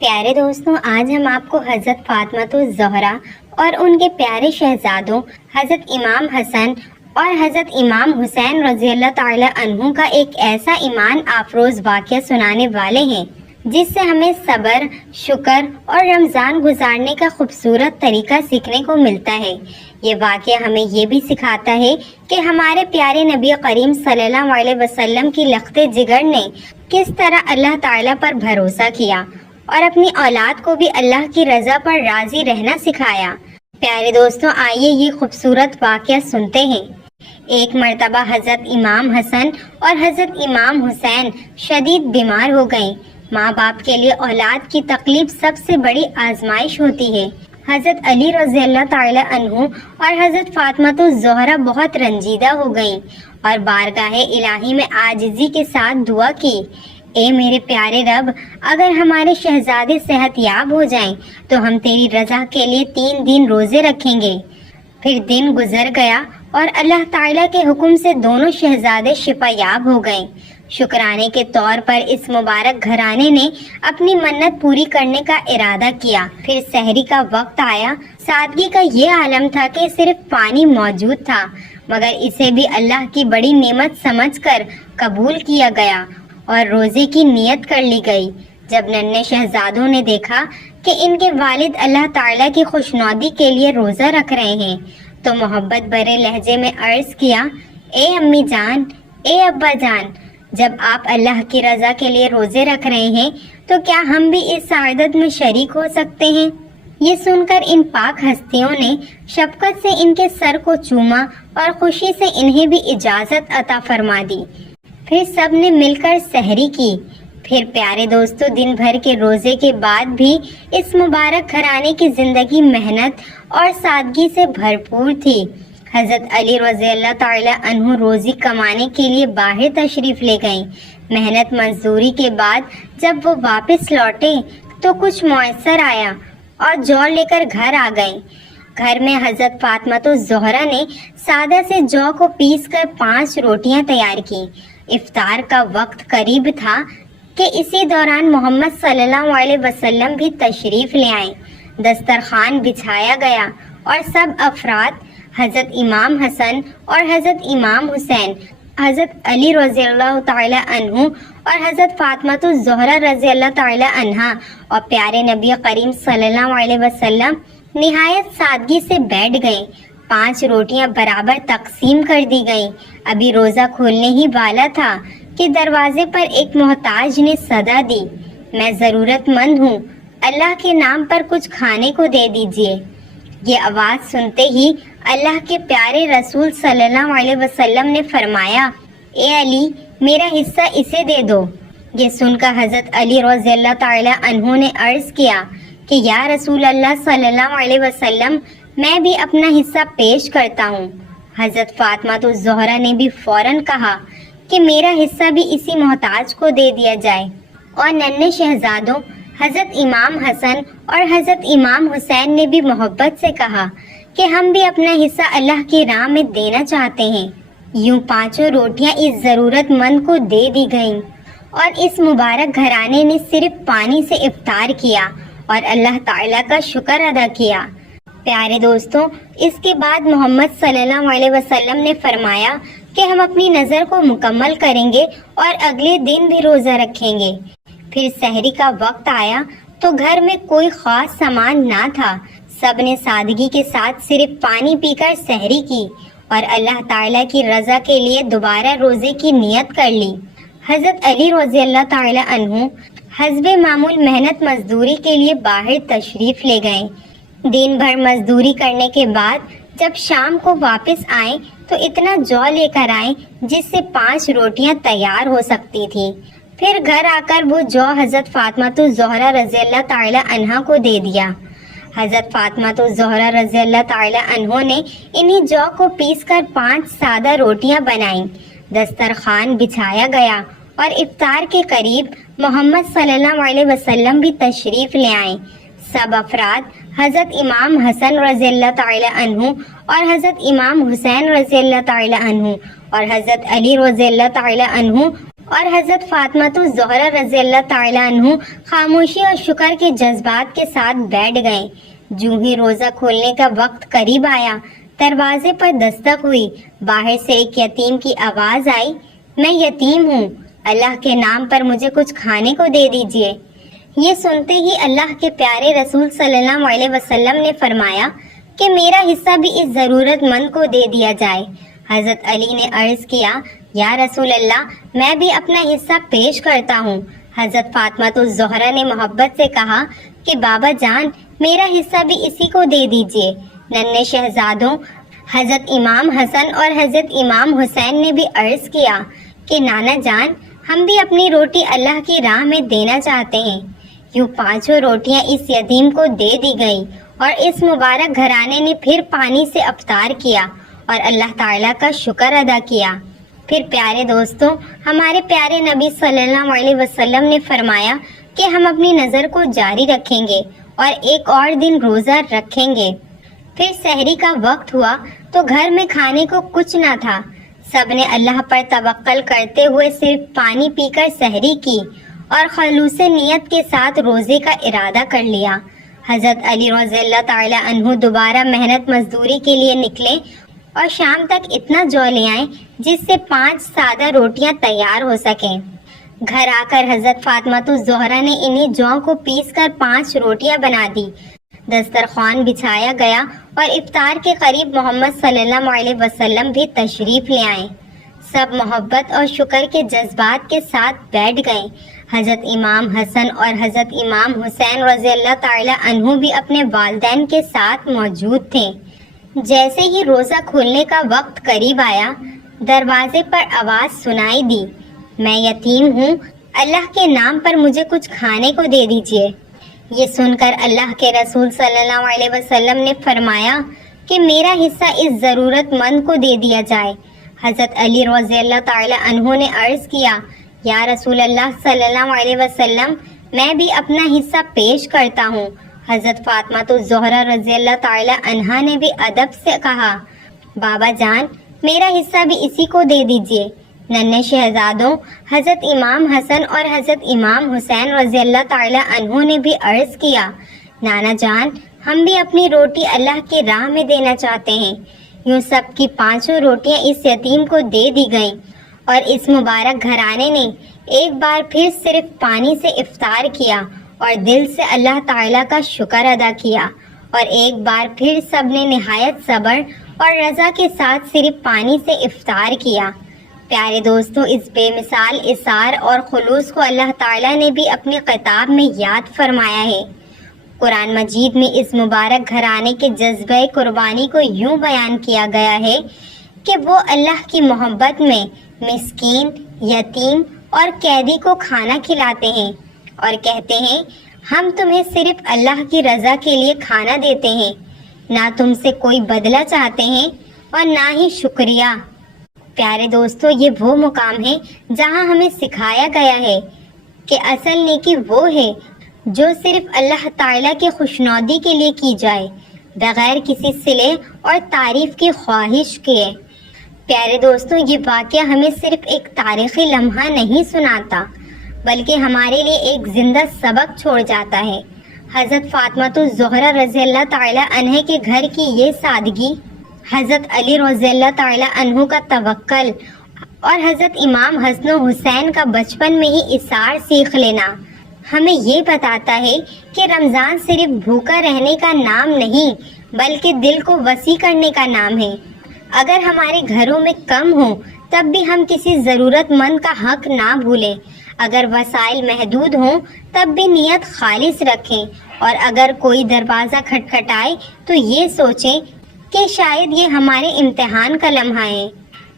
پیارے دوستوں، آج ہم آپ کو حضرت فاطمہ الزہرا اور ان کے پیارے شہزادوں حضرت امام حسن اور حضرت امام حسین رضی اللہ تعالی عنہ کا ایک ایسا ایمان افروز واقعہ سنانے والے ہیں جس سے ہمیں صبر، شکر اور رمضان گزارنے کا خوبصورت طریقہ سیکھنے کو ملتا ہے۔ یہ واقعہ ہمیں یہ بھی سکھاتا ہے کہ ہمارے پیارے نبی کریم صلی اللہ علیہ وسلم کی لخت جگر نے کس طرح اللہ تعالیٰ پر بھروسہ کیا اور اپنی اولاد کو بھی اللہ کی رضا پر راضی رہنا سکھایا۔ پیارے دوستوں، آئیے یہ خوبصورت واقعہ سنتے ہیں۔ ایک مرتبہ حضرت امام حسن اور حضرت امام حسین شدید بیمار ہو گئے۔ ماں باپ کے لیے اولاد کی تکلیف سب سے بڑی آزمائش ہوتی ہے۔ حضرت علی رضی اللہ تعالی عنہ اور حضرت فاطمہ الزہرا بہت رنجیدہ ہو گئیں اور بارگاہ الہی میں عاجزی کے ساتھ دعا کی، اے میرے پیارے رب، اگر ہمارے شہزادے صحت یاب ہو جائیں تو ہم تیری رضا کے لیے 3 دن روزے رکھیں گے۔ پھر دن گزر گیا اور اللہ تعالیٰ کے حکم سے دونوں شہزادے شفا یاب ہو گئے۔ شکرانے کے طور پر اس مبارک گھرانے نے اپنی منت پوری کرنے کا ارادہ کیا۔ پھر سحری کا وقت آیا۔ سادگی کا یہ عالم تھا کہ صرف پانی موجود تھا، مگر اسے بھی اللہ کی بڑی نعمت سمجھ کر قبول کیا گیا اور روزے کی نیت کر لی گئی۔ جب ننھے شہزادوں نے دیکھا کہ ان کے والد اللہ تعالیٰ کی خوشنودی کے لیے روزہ رکھ رہے ہیں تو محبت بھرے لہجے میں عرض کیا، اے امی جان، اے ابا جان، جب آپ اللہ کی رضا کے لیے روزے رکھ رہے ہیں تو کیا ہم بھی اس سعادت میں شریک ہو سکتے ہیں؟ یہ سن کر ان پاک ہستیوں نے شفقت سے ان کے سر کو چوما اور خوشی سے انہیں بھی اجازت عطا فرما دی۔ پھر سب نے مل کر سحری کی۔ پھر پیارے دوستو، دن بھر کے روزے کے بعد بھی اس مبارک گھرانے کی زندگی محنت اور سادگی سے بھرپور تھی۔ حضرت علی رضی اللہ تعالی عنہ روزی کمانے کے لیے باہر تشریف لے گئیں۔ محنت مزدوری کے بعد جب وہ واپس لوٹے تو کچھ میسر آیا اور جو لے کر گھر آ گئیں۔ گھر میں حضرت فاطمہ الزہرا نے سادہ سے جو کو پیس کر 5 روٹیاں تیار کی۔ افطار کا وقت قریب تھا کہ اسی دوران محمد صلی اللہ علیہ وسلم بھی تشریف لے آئے۔ دسترخوان بچھایا گیا اور سب افراد حضرت امام حسن اور حضرت امام حسین، حضرت علی رضی اللہ تعالی عنہ اور حضرت فاطمہ الزہرا رضی اللہ تعالی عنہا اور پیارے نبی کریم صلی اللہ علیہ وسلم نہایت سادگی سے بیٹھ گئے۔ 5 روٹیاں برابر تقسیم کر دی گئیں۔ ابھی روزہ کھولنے ہی والا تھا کہ دروازے پر ایک محتاج نے صدا دی، میں ضرورت مند ہوں، اللہ کے نام پر کچھ کھانے کو دے دیجیے۔ یہ آواز سنتے ہی اللہ کے پیارے رسول صلی اللہ علیہ وسلم نے فرمایا، اے علی، میرا حصہ اسے دے دو۔ یہ سن کر حضرت علی رضی اللہ تعالی عنہ نے عرض کیا کہ یا رسول اللہ صلی اللہ علیہ وسلم، میں بھی اپنا حصہ پیش کرتا ہوں۔ حضرت فاطمہ الزہرا نے بھی فوراً کہا کہ میرا حصہ بھی اسی محتاج کو دے دیا جائے، اور ننھے شہزادوں حضرت امام حسن اور حضرت امام حسین نے بھی محبت سے کہا کہ ہم بھی اپنا حصہ اللہ کی راہ میں دینا چاہتے ہیں۔ یوں 5 روٹیاں اس ضرورت مند کو دے دی گئیں اور اس مبارک گھرانے نے صرف پانی سے افطار کیا اور اللہ تعالیٰ کا شکر ادا کیا۔ پیارے دوستوں، اس کے بعد محمد صلی اللہ علیہ وسلم نے فرمایا کہ ہم اپنی نظر کو مکمل کریں گے اور اگلے دن بھی روزہ رکھیں گے۔ پھر سحری کا وقت آیا تو گھر میں کوئی خاص سامان نہ تھا۔ سب نے سادگی کے ساتھ صرف پانی پی کر سحری کی اور اللہ تعالیٰ کی رضا کے لیے دوبارہ روزے کی نیت کر لی۔ حضرت علی رضی اللہ تعالی عنہ حسب معمول محنت مزدوری کے لیے باہر تشریف لے گئے۔ دن بھر مزدوری کرنے کے بعد جب شام کو واپس آئیں تو اتنا جو لے کر آئیں جس سے 5 روٹیاں تیار ہو سکتی تھی۔ پھر گھر آ کر وہ جو حضرت فاطمہ الزہرا رضی اللہ تعالی عنہا کو دے دیا۔ حضرت فاطمہ الزہرا رضی اللہ تعالی عنہ نے انہی جو کو پیس کر 5 سادہ روٹیاں بنائیں۔ دسترخوان بچھایا گیا اور افطار کے قریب محمد صلی اللہ علیہ وسلم بھی تشریف لے آئے۔ سب افراد حضرت امام حسن رضی اللہ تعالی عنہ اور حضرت امام حسین رضی اللہ تعالی عنہ اور حضرت علی رضی اللہ تعالی عنہ اور حضرت فاطمہ الزہرا رضی اللہ تعالیٰ عنہ خاموشی اور شکر کے جذبات کے ساتھ بیٹھ گئے۔ جو ہی روزہ کھولنے کا وقت قریب آیا، دروازے پر دستک ہوئی۔ باہر سے ایک یتیم کی آواز آئی، میں یتیم ہوں، اللہ کے نام پر مجھے کچھ کھانے کو دے دیجیے۔ یہ سنتے ہی اللہ کے پیارے رسول صلی اللہ علیہ وسلم نے فرمایا کہ میرا حصہ بھی اس ضرورت مند کو دے دیا جائے۔ حضرت علی نے عرض کیا، یا رسول اللہ، میں بھی اپنا حصہ پیش کرتا ہوں۔ حضرت فاطمہ الزہرا نے محبت سے کہا کہ بابا جان، میرا حصہ بھی اسی کو دے دیجیے۔ ننھے شہزادوں حضرت امام حسن اور حضرت امام حسین نے بھی عرض کیا کہ نانا جان، ہم بھی اپنی روٹی اللہ کی راہ میں دینا چاہتے ہیں۔ یوں 5 روٹیاں اس یتیم کو دے دی گئیں اور اس مبارک گھرانے نے پھر پانی سے افطار کیا اور اللہ تعالیٰ کا شکر ادا کیا۔ پھر پیارے دوستوں، ہمارے پیارے نبی صلی اللہ علیہ وسلم نے فرمایا کہ ہم اپنی نظر کو جاری رکھیں گے اور ایک اور دن روزہ رکھیں گے۔ پھر سحری کا وقت ہوا تو گھر میں کھانے کو کچھ نہ تھا۔ سب نے اللہ پر توکل کرتے ہوئے صرف پانی پی کر سحری کی اور خلوص نیت کے ساتھ روزے کا ارادہ کر لیا۔ حضرت علی رضی اللہ تعالی عنہ دوبارہ محنت مزدوری کے لیے نکلے اور شام تک اتنا جو لے آئیں جس سے 5 سادہ روٹیاں تیار ہو سکیں۔ گھر آ کر حضرت فاطمہ الزہرا نے انہی جو کو پیس کر 5 روٹیاں بنا دی۔ دسترخوان بچھایا گیا اور افطار کے قریب محمد صلی اللہ علیہ وسلم بھی تشریف لے آئے۔ سب محبت اور شکر کے جذبات کے ساتھ بیٹھ گئے۔ حضرت امام حسن اور حضرت امام حسین رضی اللہ تعالی عنہ بھی اپنے والدین کے ساتھ موجود تھے۔ جیسے ہی روزہ کھولنے کا وقت قریب آیا، دروازے پر آواز سنائی دی، میں یتیم ہوں، اللہ کے نام پر مجھے کچھ کھانے کو دے دیجیے۔ یہ سن کر اللہ کے رسول صلی اللہ علیہ وسلم نے فرمایا کہ میرا حصہ اس ضرورت مند کو دے دیا جائے۔ حضرت علی رضی اللہ تعالی عنہ نے عرض کیا، یا رسول اللہ صلی اللہ علیہ وسلم، میں بھی اپنا حصہ پیش کرتا ہوں۔ حضرت فاطمہ الزہرا رضی اللہ تعالی عنہا نے بھی ادب سے کہا، بابا جان، میرا حصہ بھی اسی کو دے دیجیے۔ ننھے شہزادوں حضرت امام حسن اور حضرت امام حسین رضی اللہ تعالی عنہ نے بھی عرض کیا، نانا جان، ہم بھی اپنی روٹی اللہ کی راہ میں دینا چاہتے ہیں۔ یوں سب کی 5 روٹیاں اس یتیم کو دے دی گئیں اور اس مبارک گھرانے نے ایک بار پھر صرف پانی سے افطار کیا اور دل سے اللہ تعالیٰ کا شکر ادا کیا، اور ایک بار پھر سب نے نہایت صبر اور رضا کے ساتھ صرف پانی سے افطار کیا۔ پیارے دوستو، اس بے مثال اثار اور خلوص کو اللہ تعالیٰ نے بھی اپنی کتاب میں یاد فرمایا ہے۔ قرآن مجید میں اس مبارک گھرانے کے جذبہ قربانی کو یوں بیان کیا گیا ہے کہ وہ اللہ کی محبت میں مسکین، یتیم اور قیدی کو کھانا کھلاتے ہیں اور کہتے ہیں، ہم تمہیں صرف اللہ کی رضا کے لیے کھانا دیتے ہیں، نہ تم سے کوئی بدلہ چاہتے ہیں اور نہ ہی شکریہ۔ پیارے دوستو، یہ وہ مقام ہے جہاں ہمیں سکھایا گیا ہے کہ اصل نیکی وہ ہے جو صرف اللہ تعالیٰ کی خوشنودی کے لیے کی جائے، بغیر کسی صلے اور تعریف کی خواہش کیے۔ پیارے دوستو، یہ واقعہ ہمیں صرف ایک تاریخی لمحہ نہیں سناتا، بلکہ ہمارے لیے ایک زندہ سبق چھوڑ جاتا ہے۔ حضرت فاطمہ الزہرا رضی اللہ تعالی عنہ کے گھر کی یہ سادگی، حضرت علی رضی اللہ تعالی عنہ کا توکل اور حضرت امام حسن و حسین کا بچپن میں ہی اثار سیکھ لینا ہمیں یہ بتاتا ہے کہ رمضان صرف بھوکا رہنے کا نام نہیں، بلکہ دل کو وسیع کرنے کا نام ہے۔ اگر ہمارے گھروں میں کم ہوں تب بھی ہم کسی ضرورت مند کا حق نہ بھولیں، اگر وسائل محدود ہوں تب بھی نیت خالص رکھیں، اور اگر کوئی دروازہ کھٹکھٹائے تو یہ سوچیں کہ شاید یہ ہمارے امتحان کا لمحہ ہے۔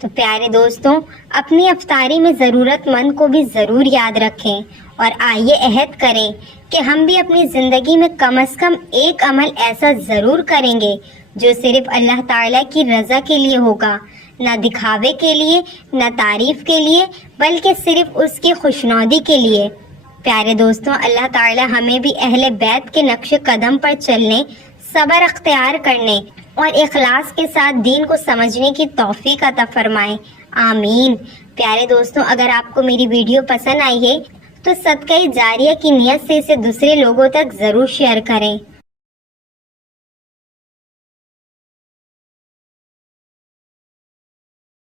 تو پیارے دوستوں، اپنی افطاری میں ضرورت مند کو بھی ضرور یاد رکھیں، اور آئیے عہد کریں کہ ہم بھی اپنی زندگی میں کم از کم ایک عمل ایسا ضرور کریں گے جو صرف اللہ تعالیٰ کی رضا کے لیے ہوگا، نہ دکھاوے کے لیے، نہ تعریف کے لیے، بلکہ صرف اس کی خوشنودی کے لیے۔ پیارے دوستوں، اللہ تعالیٰ ہمیں بھی اہل بیت کے نقش قدم پر چلنے، صبر اختیار کرنے اور اخلاص کے ساتھ دین کو سمجھنے کی توفیق عطا فرمائے، آمین۔ پیارے دوستوں، اگر آپ کو میری ویڈیو پسند آئی ہے تو صدقہ جاریہ کی نیت سے اسے دوسرے لوگوں تک ضرور شیئر کریں۔